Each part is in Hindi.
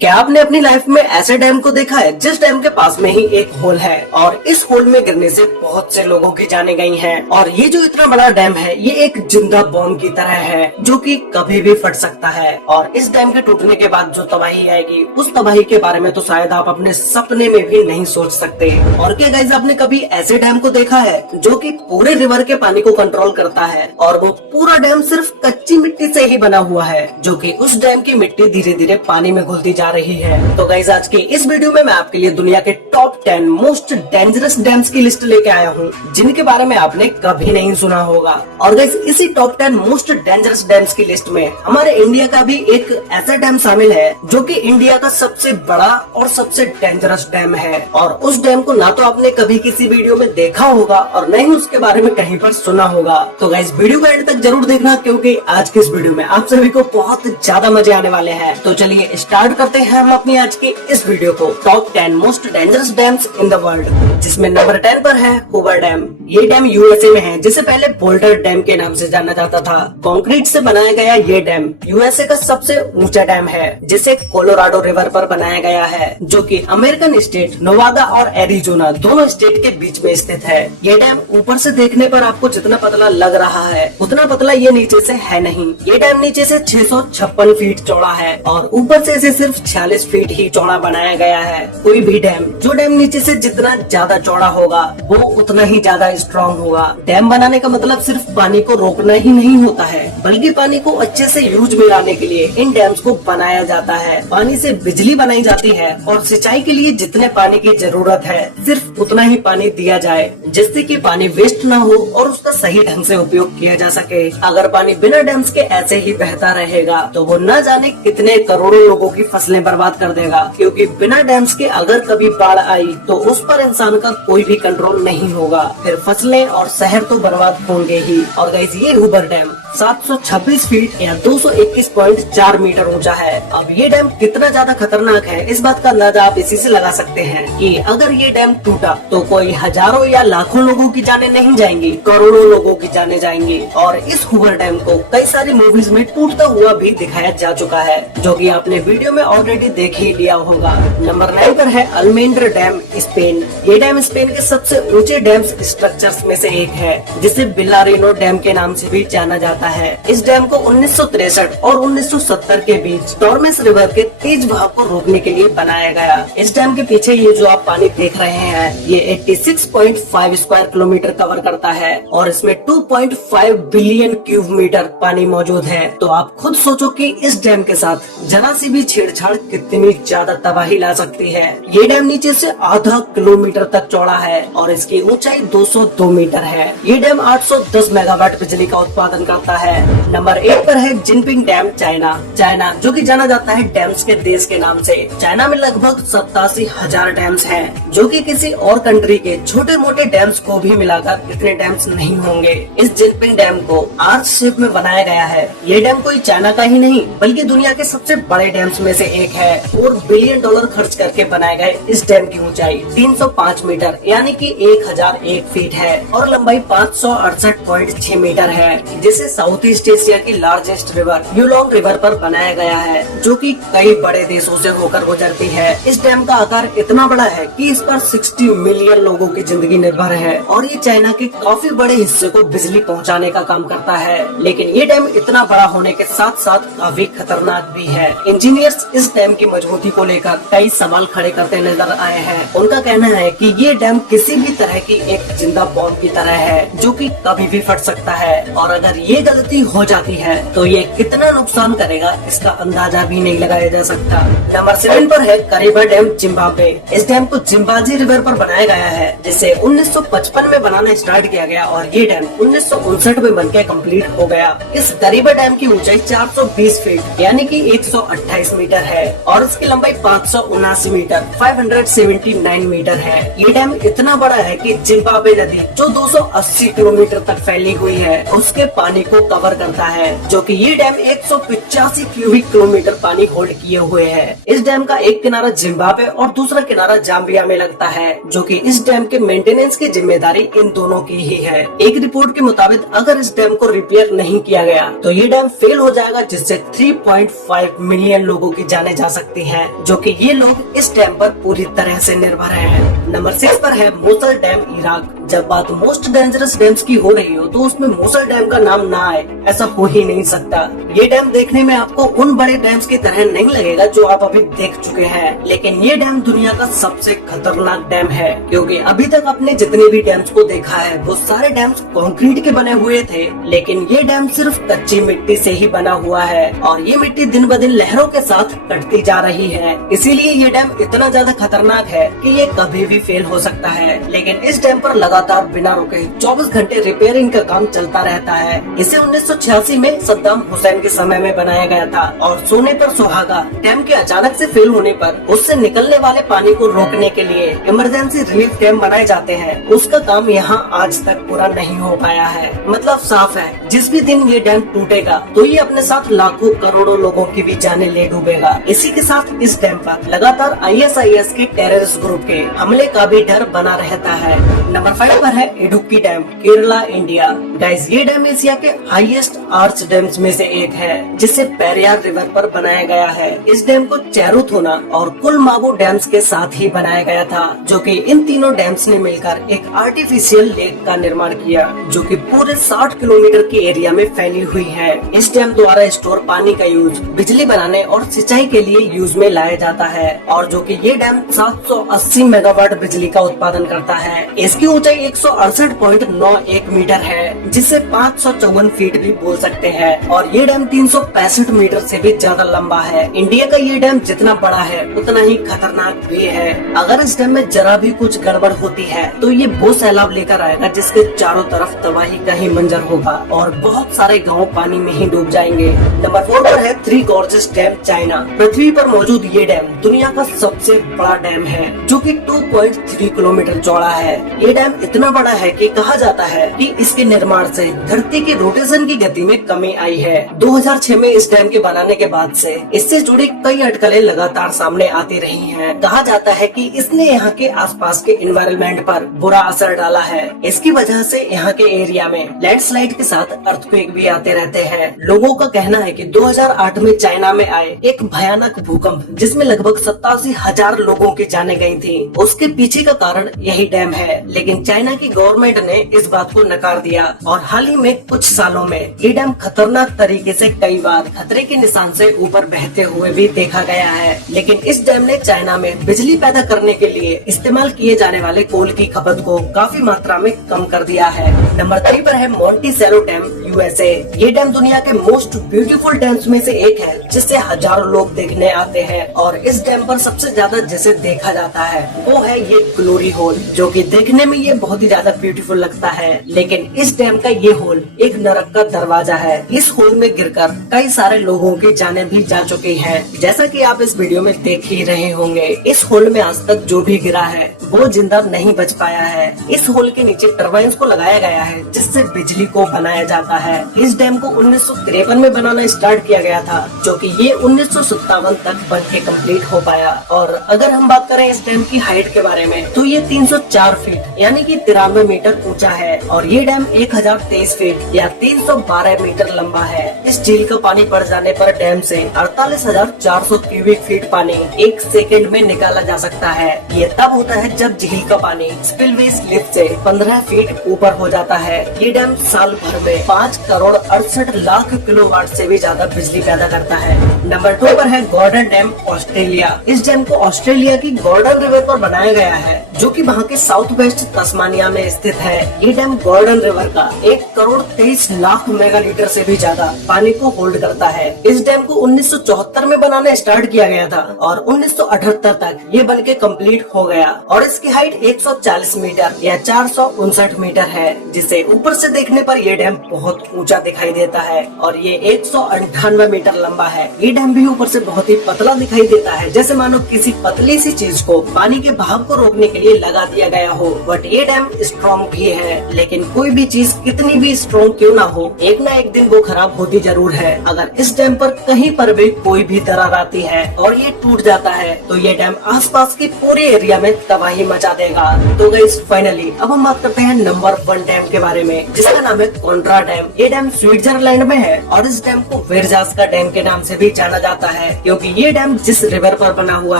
क्या आपने अपनी लाइफ में ऐसे डैम को देखा है जिस डैम के पास में ही एक होल है और इस होल में गिरने से बहुत से लोगों की जाने गई हैं और ये जो इतना बड़ा डैम है ये एक जिंदा बॉम्ब की तरह है जो कि कभी भी फट सकता है और इस डैम के टूटने के बाद जो तबाही आएगी उस तबाही के बारे में तो शायद आप अपने सपने में भी नहीं सोच सकते। और क्या गाइस आपने कभी ऐसे डैम को देखा है जो कि पूरे रिवर के पानी को कंट्रोल करता है और वो पूरा डैम सिर्फ कच्ची मिट्टी से ही बना हुआ है जो कि उस डैम की मिट्टी धीरे धीरे पानी में घुलती जा रही है। तो गाइस आज की इस वीडियो में मैं आपके लिए दुनिया के टॉप 10 मोस्ट डेंजरस डैम्स की लिस्ट लेके आया हूँ जिनके बारे में आपने कभी नहीं सुना होगा। और गाइस इसी टॉप 10 मोस्ट डेंजरस डैम्स की लिस्ट में हमारे इंडिया का भी एक ऐसा डैम शामिल है जो कि इंडिया का सबसे बड़ा और सबसे डेंजरस डैम है और उस डैम को ना तो आपने कभी किसी वीडियो में देखा होगा और न ही उसके बारे में कहीं पर सुना होगा। तो गाइस वीडियो को एंड तक जरूर देखना क्योंकि आज की इस वीडियो में आप सभी को बहुत ज्यादा मजे आने वाले हैं। तो चलिए स्टार्ट करते हैं हम अपनी आज की इस वीडियो को top 10 most dangerous dams in the world, जिसमें नंबर 10 पर है हूवर डैम। ये डैम यूएसए में है जिसे पहले बोल्डर डैम के नाम से जाना जाता था। कंक्रीट से बनाया गया ये डैम यूएसए का सबसे ऊंचा डैम है जिसे कोलोराडो रिवर पर बनाया गया है जो कि अमेरिकन स्टेट नोवादा और एरिजोना दोनों स्टेट के बीच में स्थित है। ये डैम ऊपर से देखने पर आपको जितना पतला लग रहा है उतना पतला ये नीचे से है नहीं। ये डैम नीचे से 656 फीट चौड़ा है और ऊपर से इसे सिर्फ 46 फीट ही चौड़ा बनाया गया है। कोई भी डैम जो डैम नीचे से जितना ज्यादा चौड़ा होगा वो उतना ही ज्यादा स्ट्रॉन्ग होगा। डैम बनाने का मतलब सिर्फ पानी को रोकना ही नहीं होता है बल्कि पानी को अच्छे से यूज में लाने के लिए इन डैम्स को बनाया जाता है। पानी से बिजली बनाई जाती है और सिंचाई के लिए जितने पानी की जरूरत है सिर्फ उतना ही पानी दिया जाए जिससे कि पानी वेस्ट ना हो और उसका सही ढंग से उपयोग किया जा सके। अगर पानी बिना डैम्स के ऐसे ही बहता रहेगा तो वो न जाने कितने करोड़ों लोगों की फसलें बर्बाद कर देगा क्योंकि बिना डैम्स के अगर कभी बाढ़ आई तो उस पर इंसान का कोई भी कंट्रोल नहीं होगा, फिर फसलें और शहर तो बर्बाद होंगे ही। और गाइस ये हूवर डैम 726 फीट या 221.4 मीटर ऊंचा है। अब ये डैम कितना ज्यादा खतरनाक है इस बात का अंदाजा आप इसी से लगा सकते हैं कि अगर ये डैम टूटा तो कोई हजारों या लाखों लोगों की जानें नहीं जाएंगी, करोड़ों लोगों की जानें जाएंगी। और इस हूवर डैम को कई सारी मूवीज में टूटता हुआ भी दिखाया जा चुका है जो कि आपने वीडियो में ऑलरेडी देख ही लिया होगा। नंबर 9 पर है अल्मेंड्रा डैम, स्पेन। ये डैम स्पेन के सबसे ऊंचे डैम स्ट्रक्चर्स में से एक है जिसे बिलारेनो डैम के नाम से भी जाना जाता है। इस डैम को 1963 और 1970 के बीच टॉर्मेस रिवर के तेज बहाव को रोकने के लिए बनाया गया। इस डैम के पीछे ये जो आप पानी देख रहे हैं ये 86.5 स्क्वायर किलोमीटर कवर करता है और इसमें 2.5 बिलियन क्यूब मीटर पानी मौजूद है। तो आप खुद सोचो कि इस डैम के साथ जरा सी भी छेड़छाड़ कितनी ज्यादा तबाही ला सकती है। ये डैम नीचे से आधा किलोमीटर तक चौड़ा है और इसकी ऊंचाई 202 मीटर है। ये डैम 810 मेगावाट बिजली का उत्पादन करता है। नंबर 1 पर है जिनपिंग डैम, चाइना जो कि जाना जाता है डैम्स के देश के नाम से। चाइना में लगभग 87,000 डैम्स हैं जो कि किसी और कंट्री के छोटे मोटे डैम्स को भी मिलाकर इतने डैम्स नहीं होंगे। इस जिनपिंग डैम को आर्च शेप में बनाया गया है। ये डैम कोई चाइना का ही नहीं बल्कि दुनिया के सबसे बड़े डैम्स में से एक है। $4 बिलियन खर्च करके बनाए गए इस डैम की ऊंचाई 305 मीटर यानी कि 1001 फीट है और लंबाई 568.6 मीटर है जिसे साउथ ईस्ट एशिया की लार्जेस्ट रिवर यूलोंग रिवर पर बनाया गया है जो कि कई बड़े देशों से होकर गुजरती है। इस डैम का आकार इतना बड़ा है कि इस पर 60 मिलियन लोगों की जिंदगी निर्भर है और ये चाइना के काफी बड़े हिस्से को बिजली पहुंचाने का काम करता है। लेकिन ये डैम इतना बड़ा होने के साथ साथ काफी खतरनाक भी है। इंजीनियर्स इस डैम की मजबूती को लेकर कई सवाल खड़े करते नजर आए हैं। उनका कहना है कि ये डैम किसी भी तरह की एक जिंदा बॉम्ब की तरह है जो कि कभी भी फट सकता है और अगर ये गलती हो जाती है तो ये कितना नुकसान करेगा इसका अंदाजा भी नहीं लगाया जा सकता। नंबर 7 पर है करीबा डैम, जिम्बाब्वे। इस डैम को जिम्बाजी रिवर पर बनाया गया है जिसे 1955 में बनाना स्टार्ट किया गया और ये डैम 1959 में बनकर कंप्लीट हो गया। इस करीबा डैम की ऊंचाई 420 फीट यानी कि 128 मीटर है और इसकी लंबाई 579 मीटर 579 मीटर है। ये डैम इतना बड़ा है कि जिम्बाब्वे नदी जो 280 किलोमीटर तक फैली हुई है उसके पानी को कवर करता है जो कि ये डैम 185 क्यूबिक किलोमीटर पानी होल्ड किए हुए है। इस डैम का एक किनारा जिम्बाब्वे और दूसरा किनारा जाम्बिया में लगता है जो कि इस डैम के मेंटेनेंस की जिम्मेदारी इन दोनों की ही है। एक रिपोर्ट के मुताबिक अगर इस डैम को रिपेयर नहीं किया गया तो ये डैम फेल हो जाएगा जिससे 3.5 मिलियन लोगों की जानें माने जा सकती हैं, जो कि ये लोग इस डैम पर पूरी तरह से निर्भर हैं। नंबर 6 पर है मोसल डैम, इराक। जब बात मोस्ट डेंजरस डैम्स की हो रही हो तो उसमें मोसल डैम का नाम ना आए ऐसा हो ही नहीं सकता। ये डैम देखने में आपको उन बड़े डैम्स की तरह नहीं लगेगा जो आप अभी देख चुके हैं, लेकिन ये डैम दुनिया का सबसे खतरनाक डैम है, क्योंकि अभी तक आपने जितने भी डैम्स को देखा है वो सारे डैम्स कंक्रीट के बने हुए थे, लेकिन ये डैम सिर्फ कच्ची मिट्टी से ही बना हुआ है और ये मिट्टी दिन ब दिन लहरों के साथ कटती जा रही है। इसीलिए ये डैम इतना ज्यादा खतरनाक है कि ये कभी भी फेल हो सकता है। लेकिन इस डैम पर लगातार बिना रुके 24 घंटे रिपेयरिंग का काम चलता रहता है। इसे 1986 में सद्दाम हुसैन के समय में बनाया गया था और सोने पर सुहागा डैम के अचानक से फेल होने पर उससे निकलने वाले पानी को रोकने के लिए इमरजेंसी रिलीफ डैम बनाए जाते हैं। उसका काम यहाँ आज तक पूरा नहीं हो पाया है। मतलब साफ है, जिस भी दिन ये डैम टूटेगा तो ये अपने साथ लाखों करोड़ों लोगों की भी जानें ले डूबेगा। इसी के साथ इस डैम पर लगातार ISIS के टेररिस्ट ग्रुप के हमले का भी डर बना रहता है। नंबर 5 पर है Idukki dam, Kerala, India. Guys, ये डैम एशिया के हाईएस्ट आर्च डैम्स में से एक है, जिसे पेरियार रिवर पर बनाया गया है। इस डैम को चेरुथोना और कुलमाबू डैम्स के साथ ही बनाया गया था, जो कि इन तीनों डैम्स ने मिलकर एक आर्टिफिशियल लेक का निर्माण किया, जो कि पूरे 60 किलोमीटर के एरिया में फैली हुई है। इस डैम द्वारा स्टोर पानी का यूज बिजली बनाने और सिंचाई के लिए यूज में लाया जाता है, और जो कि ये डैम 780 मेगावाट बिजली का उत्पादन करता है। इसकी ऊंचाई 168.91 मीटर है, जिसे 554 फीट भी बोल सकते हैं, और ये डैम 365 मीटर से भी ज्यादा लंबा है। इंडिया का ये डैम जितना बड़ा है उतना ही खतरनाक भी है। अगर इस डैम में जरा भी कुछ गड़बड़ होती है तो ये वो सैलाब लेकर आएगा जिसके चारों तरफ तबाही का ही मंजर होगा और बहुत सारे गाँव पानी में ही डूब जाएंगे। नंबर 4 पर है थ्री गॉर्जेस डैम, चाइना। पृथ्वी पर मौजूद ये डैम दुनिया का सबसे बड़ा डैम है, जो कि 2.3 किलोमीटर चौड़ा है। ये डैम इतना बड़ा है कि कहा जाता है कि इसके निर्माण से धरती के रोटेशन की गति में कमी आई है। 2006 में इस डैम के बनाने के बाद से इससे जुड़ी कई अटकलें लगातार सामने आती रही हैं। कहा जाता है कि इसने यहाँ के आसपास के एनवायरनमेंट पर बुरा असर डाला है। इसकी वजह से यहाँ के एरिया में लैंडस्लाइड के साथ अर्थक्वेक भी आते रहते हैं। लोगों का कहना है कि 2008 में चाइना में आए एक भयानक भूकंप, जिसमें लगभग 87,000 लोगों की जानें गई थी, उसके पीछे का कारण यही डैम है। लेकिन चाइना की गवर्नमेंट ने इस बात को नकार दिया और हाल ही में कुछ सालों में ये डैम खतरनाक तरीके से कई बार खतरे के निशान से ऊपर बहते हुए भी देखा गया है। लेकिन इस डैम ने चाइना में बिजली पैदा करने के लिए इस्तेमाल किए जाने वाले कोल की खपत को काफी मात्रा में कम कर दिया है। नंबर 3 पर है मोंटिसेलो डैम, USA। ये डैम दुनिया के मोस्ट ब्यूटीफुल डैम्स में से एक है, जिसे हजारों लोग देखने आते हैं, और इस डैम पर सबसे ज्यादा जिसे देखा जाता है वो है ये ग्लोरी होल, जो कि देखने में ये बहुत ही ज्यादा ब्यूटीफुल लगता है। लेकिन इस डैम का ये होल एक नरक का दरवाजा है। इस होल में गिरकर कई सारे लोगों की जानें भी जा चुकी हैं। जैसा कि आप इस वीडियो में देख ही रहे होंगे, इस होल में आज तक जो भी गिरा है वो जिंदा नहीं बच पाया है। इस होल के नीचे टर्बाइन्स को लगाया गया है, जिससे बिजली को बनाया जाता है। इस डैम को 1953 में बनाना स्टार्ट किया गया था, जो कि ये 1957 तक बन के कम्प्लीट हो पाया। और अगर हम बात करें इस डैम की हाइट के बारे में, तो ये 304 फीट यानी कि 93 मीटर ऊंचा है, और ये डैम 1023 फीट या 312 मीटर लंबा है। इस झील का पानी बढ़ जाने पर डैम से 48,400 क्यूबिक फीट पानी 1 सेकंड में निकाला जा सकता है। ये तब होता है जब झील का पानी स्पिलवेज लिफ्ट से 15 फीट ऊपर हो जाता है। ये डैम साल भर में 5 करोड़ 68 लाख किलोवाट से भी ज्यादा बिजली पैदा करता है। नंबर 2 पर है गॉर्डन डैम, ऑस्ट्रेलिया। इस डैम को ऑस्ट्रेलिया की गॉर्डन रिवर पर बनाया गया है, जो कि वहाँ के साउथ वेस्ट तस्मानिया में स्थित है। ये डैम गॉर्डन रिवर का 1 करोड़ 23 लाख मेगालीटर से भी ज्यादा पानी को होल्ड करता है। इस डैम को 1974 में बनाना स्टार्ट किया गया था और 1978 तक ये बनके कंप्लीट हो गया, और इसकी हाइट 140 मीटर या 459 मीटर है, जिसे ऊपर से देखने पर ये डैम बहुत ऊंचा दिखाई देता है। और ये 198 मीटर लंबा है। ये डैम भी ऊपर से बहुत ही पतला दिखाई देता है, जैसे मानो किसी पतली सी चीज को पानी के बहाव को रोकने के लिए लगा दिया गया हो। बट ये डैम स्ट्रॉन्ग भी है, लेकिन कोई भी चीज कितनी भी स्ट्रॉन्ग क्यों ना हो, एक ना एक दिन वो खराब होती जरूर है। अगर इस डैम पर कहीं पर भी कोई भी दरार आती है और ये टूट जाता है तो ये डैम आसपास के पूरे एरिया में तबाही मचा देगा। तो गाइस फाइनली अब हम बात करते हैं नंबर 1 डैम के बारे में, जिसका नाम है कोंड्रा डैम। ये डैम स्विट्जरलैंड में है और इस डैम को वेरजास का डैम के नाम से भी जाना जाता है, क्योंकि ये डैम जिस रिवर पर बना हुआ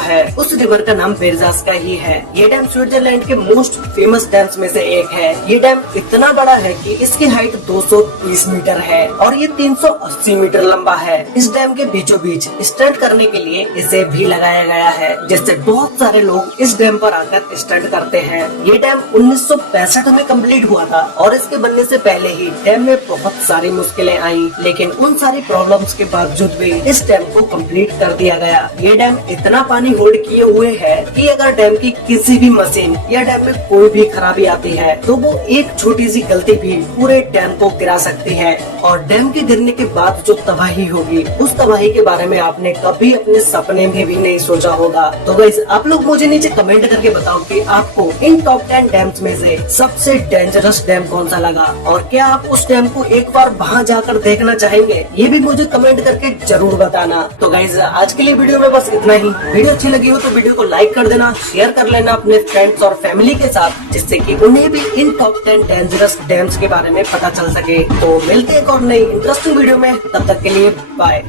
है उस रिवर का नाम वेरजास का ही है। ये डैम स्विट्जरलैंड के मोस्ट फेमस डैम्स में से एक है। ये डैम इतना बड़ा है कि इसकी हाइट 230 मीटर है और ये 380 मीटर लंबा है। इस डैम के बीचों बीच स्टंट करने के लिए इसे भी लगाया गया है, जिससे बहुत सारे लोग इस डैम पर आकर स्टंट करते हैं। ये डैम 1965 में कंप्लीट हुआ था और इसके बनने से पहले ही डैम में बहुत सारी मुश्किलें आई, लेकिन उन सारी प्रॉब्लम्स के बावजूद भी इस डैम को कंप्लीट कर दिया गया। ये डैम इतना पानी होल्ड किए हुए है कि अगर डैम की किसी भी मशीन या डैम में कोई भी खराबी आती है तो वो एक छोटी सी गलती भी पूरे डैम को गिरा सकती है। और डैम के गिरने के बाद जो तबाही होगी, उस तबाही के बारे में आपने कभी अपने सपने में भी नहीं सोचा होगा। तो गाइस आप लोग मुझे नीचे कमेंट करके बताओ कि आपको इन टॉप 10 डैम्स में से सबसे डेंजरस डैम कौन सा लगा, और क्या आप उस डैम को एक बार वहाँ जाकर देखना चाहेंगे, ये भी मुझे कमेंट करके जरूर बताना। तो गाइस आज के लिए वीडियो में बस इतना ही। वीडियो अच्छी लगी हो तो वीडियो को लाइक कर देना, शेयर कर लेना अपने फ्रेंड्स और फैमिली के साथ, जिससे कि उन्हें भी इन टॉप 10 डेंजरस डैम्स के बारे में पता चल सके। तो मिलते हैं एक और नई इंटरेस्टिंग वीडियो में, तब तक के लिए बाय।